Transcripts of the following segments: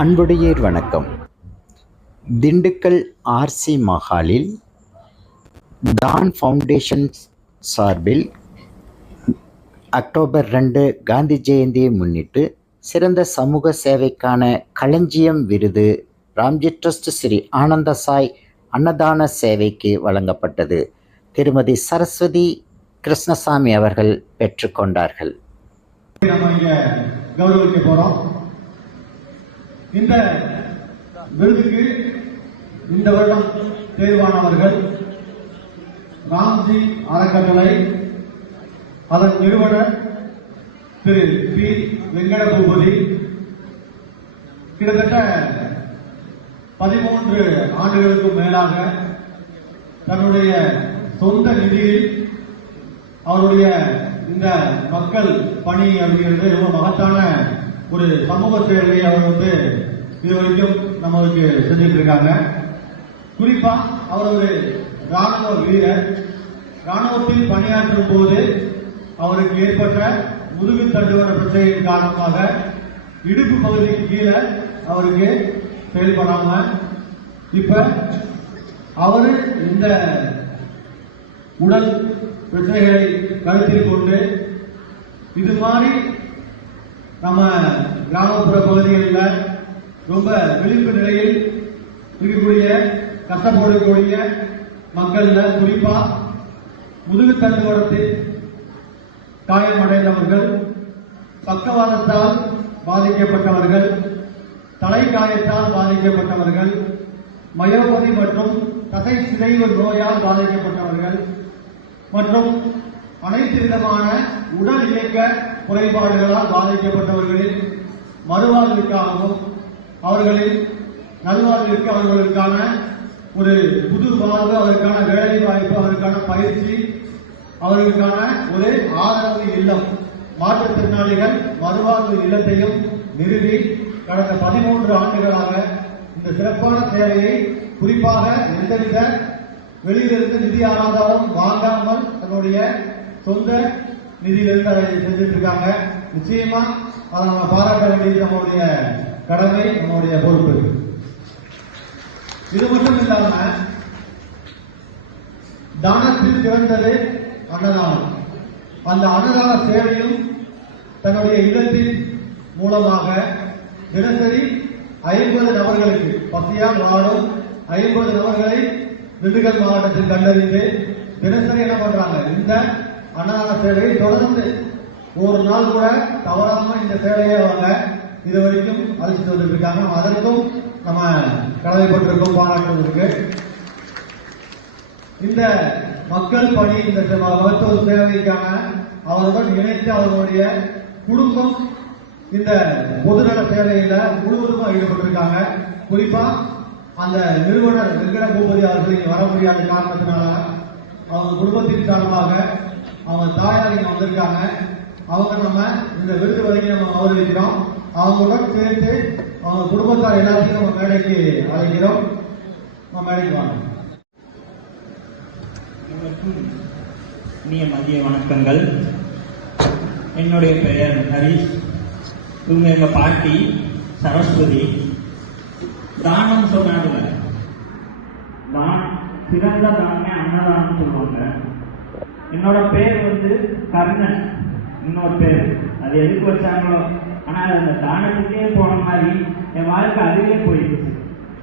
அன்புடையீர் வணக்கம். Dindigul RC மஹாலில் Don foundation சார்பில் October 2 Gandhi ஜெயந்தியை முன்னிட்டு சிறந்த சமூக சேவைக்கான களஞ்சியம் விருது ராம்ஜி ட்ரஸ்ட் ஸ்ரீ ஆனந்த சாய் அன்னதான சேவைக்கு வழங்கப்பட்டது. திருமதி சரஸ்வதி கிருஷ்ணசாமி அவர்கள் பெற்றுக்கொண்டார்கள். கௌரவிக்க போறோம். இந்த விருதுக்கு இந்த வருடம் தேர்வானவர்கள் ராம்ஜி அறக்கட்டளை, அதன் நிறுவனர் திரு பி வெங்கட பூபதி, கிட்டத்தட்ட 13 ஆண்டுகளுக்கும் மேலாக தன்னுடைய சொந்த நிதியில் அவருடைய இந்த மக்கள் பணி அப்படிங்கிறது ரொம்ப மகத்தான ஒரு சமூக சேவையை அவர் இதுவரைக்கும் நம்மளுக்கு செஞ்சுட்டு இருக்காங்க. குறிப்பா அவர் ஒரு ராணுவ வீரர். ராணுவத்தில் பணியாற்றும் போது அவருக்கு ஏற்பட்ட முதுகு தண்டுவட பிரச்சனையின் காரணமாக இடுப்பு பகுதிக்கு கீழே அவருக்கு செயல்படாம இப்ப அவரு இந்த உடல் பிரச்சனைகளை கருத்தில் கொண்டு இது மாதிரி நம்ம கிராமப்புற பகுதிகளில் ரொம்ப விளிம்பு நிலையில் இருக்கக்கூடிய கஷ்டப்படக்கூடிய மக்கள், குறிப்பா முதுகு தண்டுவடத்தில் காயமடைந்தவர்கள், பக்கவாதத்தால் பாதிக்கப்பட்டவர்கள், தலைக்காயத்தால் பாதிக்கப்பட்டவர்கள், மயோபதி மற்றும் தசை சிதைவு நோயால் பாதிக்கப்பட்டவர்கள் மற்றும் அனைத்து விதமான உடல் இயக்க குறைபாடுகளால் பாதிக்கப்பட்டவர்களின் மறுவாழ்விற்காகவும் அவர்களின் நல்வாழ்விற்கு அவர்களுக்கான ஒரு புது வாழ்வு, அதற்கான வேலை வாய்ப்பு, அதற்கான பயிற்சி, அவர்களுக்கான ஒரு ஆதரவு இல்லம், மாற்றுத்திறனாளிகள் மறுவாழ்வு இல்லத்தையும் நிறுவி கடந்த 13 ஆண்டுகளாக இந்த சிறப்பான சேவையை குறிப்பாக எந்தவித வெளியிலிருந்து நிதி ஆதாரம் வாங்காமல் தன்னுடைய சொந்த நிதியிலிருந்து அதை செஞ்சுட்டு இருக்காங்க. நிச்சயமா அதை நம்ம பாராட்ட வேண்டியது நம்முடைய கடமை, நம்முடைய பொறுப்பு. இது மட்டும் இல்லாம தானத்தில் சிறந்தது அன்னதானம். அந்த அன்னதான சேவையும் தன்னுடைய இல்லத்தின் மூலமாக தினசரி 50 நபர்களுக்கு, பசியால் வாழும் 50 நபர்களை திண்டுக்கல் மாவட்டத்தில் கண்டறிந்து தினசரி என்ன பண்றாங்க, இந்த அன்னதான சேவையை தொடர்ந்து ஒரு நாள் கூட தவறாம இந்த சேவையை அவங்க இதுவரைக்கும் அழைச்சிட்டு வந்துருக்காங்க. அதற்கும் நம்ம கடமைப்பட்டிருக்கோம், பாராட்டுவதற்கு. இந்த மக்கள் பணி, இந்த மருத்துவ சேவைக்கான அவருடன் இணைத்து அவர்களுடைய குடும்பம் இந்த பொதுநல சேவையில முழுவதுமாக ஈடுபட்டிருக்காங்க. குறிப்பா அந்த நிறுவனர் வெங்கட பூபதி அவர்கள் இங்க வர முடியாத காரணத்தினால அவங்க குடும்பத்தின் சார்பாக அவங்க தாயார் இங்க வந்திருக்காங்க. அவங்க நம்ம இந்த விருது வரைக்கும் நம்ம கௌரவிக்கிறோம். அவங்களுடன் சேர்த்து அவங்க குடும்பத்தார் எல்லாத்தையும் நம்ம மேடைக்கு அழைக்கிறோம். நம்ம மேடைக்கு வாங்க. இனிய மதிய வணக்கங்கள். என்னுடைய பெயர் ஹரிஷ். இவங்க எங்க பாட்டி சரஸ்வதி. தானம் சொன்னாங்க, சிறந்த தானமே அன்னதானம் சொல்லுவாங்க. என்னோட பேர் கர்ணன், இன்னொரு பேர். அது எதுக்கு வச்சாங்களோ, ஆனால் அந்த தானத்துக்கே போன மாதிரி என் வாழ்க்கை அதிலே போயிடுச்சு.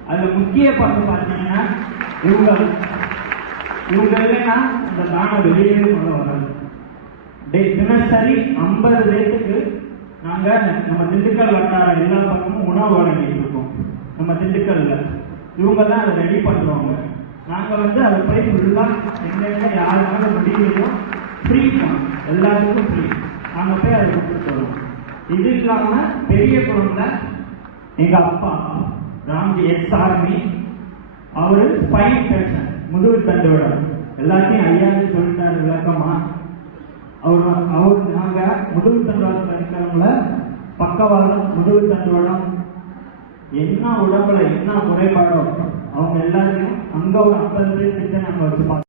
அதுல முக்கிய பங்கு பார்த்தீங்கன்னா இவங்க இல்லைன்னா இந்த தானம் வெளியே கொண்டு வராது. தினசரி 50 பேருக்கு நாங்க நம்ம திண்டுக்கல் வட்டார எல்லா பக்கமும் உணவு வழங்கிட்டு இருக்கோம். நம்ம திண்டுக்கல்ல இவங்க தான் அதை ரெடி பண்றவங்க. நாங்க அதை போய் ஃபுல்லா எங்க யாருனாலும் முடியலையோ ஃப்ரீ தான், எல்லாருக்கும் ஃப்ரீ. நாங்க போய் அதை கொடுத்துட்டு வரோம். இது இல்லாம பெரிய குளம்ல எங்க அப்பா ராம்ஜி எக்ஸ் ஆர்மி, அவரு ஸ்பைன் பேஷன், முதுகு தண்டுவடம், எல்லாத்தையும் ஐயாவுக்கு சொல்லிட்டாரு விளக்கமா. அவரு நாங்க முதுகு தண்டுவடத்தில் இருக்கிறவங்கள பக்கவாதம், முதுகு தண்டுவடம், என்ன உடம்புல என்ன குறைபாடோ அவங்க எல்லாத்தையும் அங்க ஒரு 50 பேர் கிட்ட நாங்க வச்சுப்போம்.